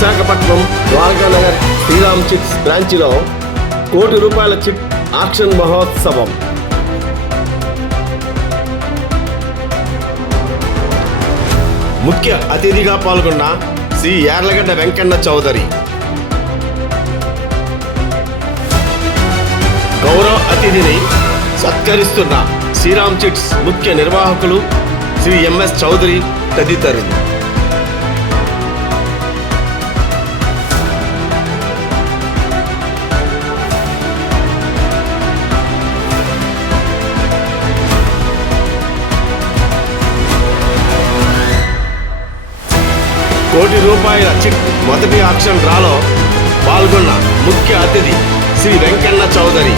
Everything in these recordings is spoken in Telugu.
విశాఖపట్నం ద్వారకానగర్ శ్రీరామ్ చిట్స్ బ్రాంచ్లో ₹1,00,00,000 చిట్ ఆక్షన్ మహోత్సవం. ముఖ్య అతిథిగా పాల్గొన్న శ్రీ యార్లగడ్డ వెంకన్న చౌదరి. గౌరవ అతిథిని సత్కరిస్తున్న శ్రీరామ్ చిట్స్ ముఖ్య నిర్వాహకులు శ్రీ ఎంఎస్ చౌదరి తదితరులు. ₹1,00,00,000 చిట్ మొదటి ఆక్షన్ డ్రాలో పాల్గొన్న ముఖ్య అతిథి శ్రీ వెంకన్న చౌదరి.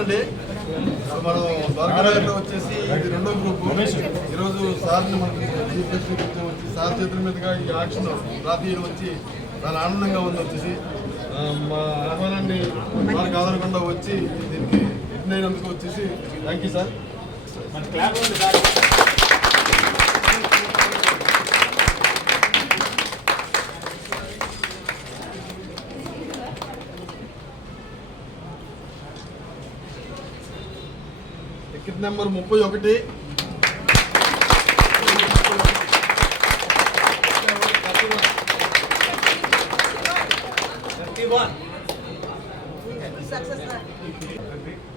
అండి మనం ద్వారకానగర్లో వచ్చేసి ఇది రెండో గ్రూపు. ఈరోజు సార్ని మనకి చీఫ్ గెస్ట్ వచ్చి సార్ చేతుల మీదుగా ఈ ఆక్షన్ రాతీయడం వచ్చి చాలా ఆనందంగా ఉంది. వచ్చేసి మా ఆహ్వానాన్ని వారికి ఆదరకుండా వచ్చి దీనికి ఎట్టినైనందుకు వచ్చేసి thank you sir. Ticket number 31.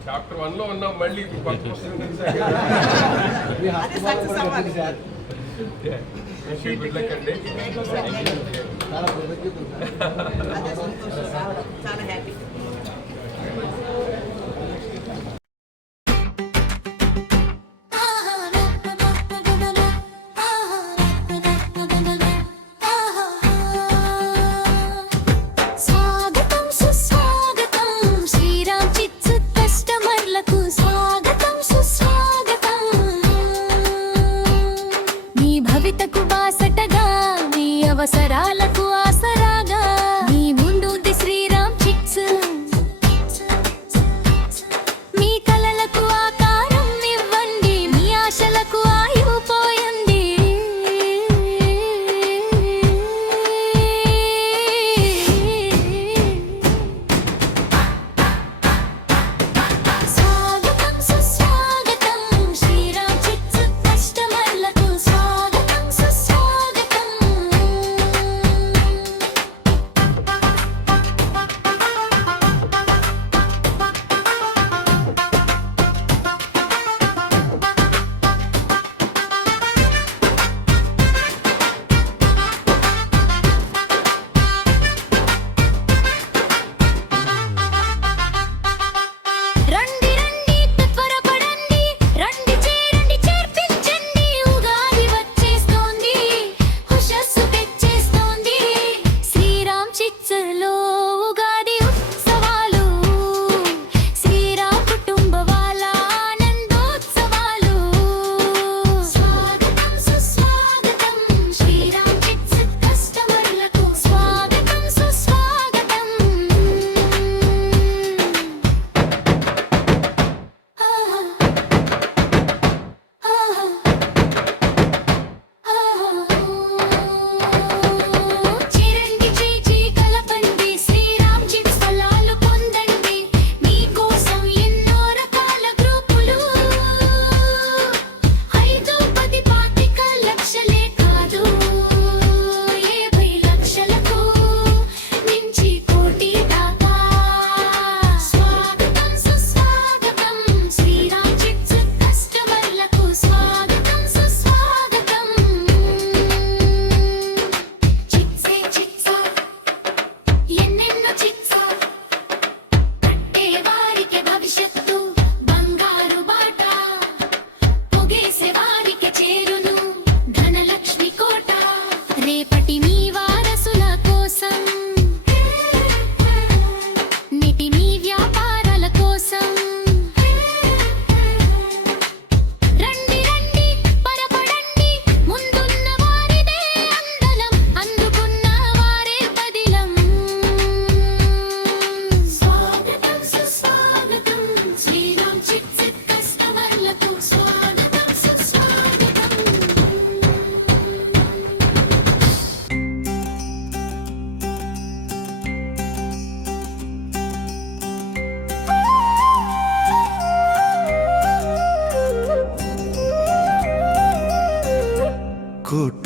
Chapter 1 లో ఉన్నాం, మళ్ళీ చాలా హ్యాపీ. భవితకు బాసటగా నీ అవసరాలకు ఆసరాగా నీ ముందు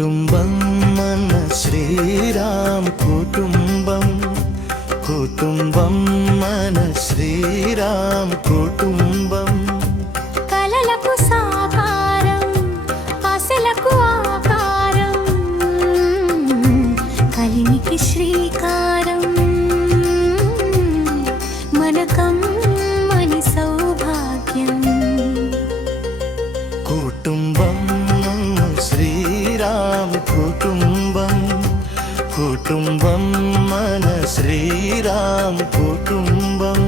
కుటుంబం మన శ్రీరామ్ కుటుంబం, కుటుంబం మన శ్రీరామ్ కుటుంబం. కలలకు సాకారం, ఆశలకు ఆకారం, కలిమికి శ్రీకారం, మనకమ్మని సౌభాగ్యం. కుటుంబం శ్రీరామ్ కుటుంబం, కుటుంబం మన శ్రీరామ్ కుటుంబం.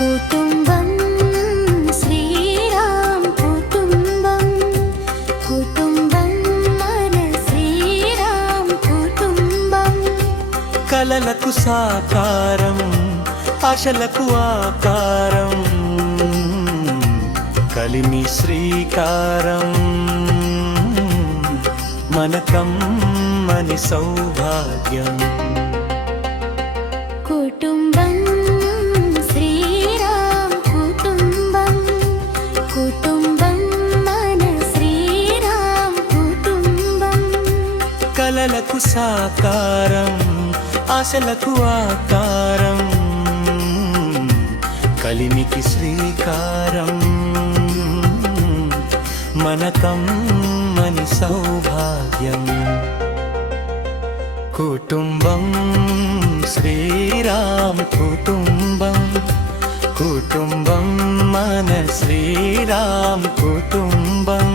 కుటుంబం శ్రీరామ్ కుటుంబం, కుటుంబం మన శ్రీరామ్ కుటుంబం. కలలకు సాకారం, ఆశలకు ఆకారం, కలిమి శ్రీకారం, మనకమ్మని సౌభాగ్యం. కుటుంబం శ్రీరామ్ కుటుంబం, కుటుంబం మన శ్రీరామ్ కుటుంబం. కలలకు సాకారం, ఆశలకు ఆకారం, కలిమికి శ్రీకారం, మనకమ్మని సౌభాగ్యం. కుటుంబం శ్రీరామ్ కుటుంబం, కుటుంబం మన శ్రీరామ్ కుటుంబం.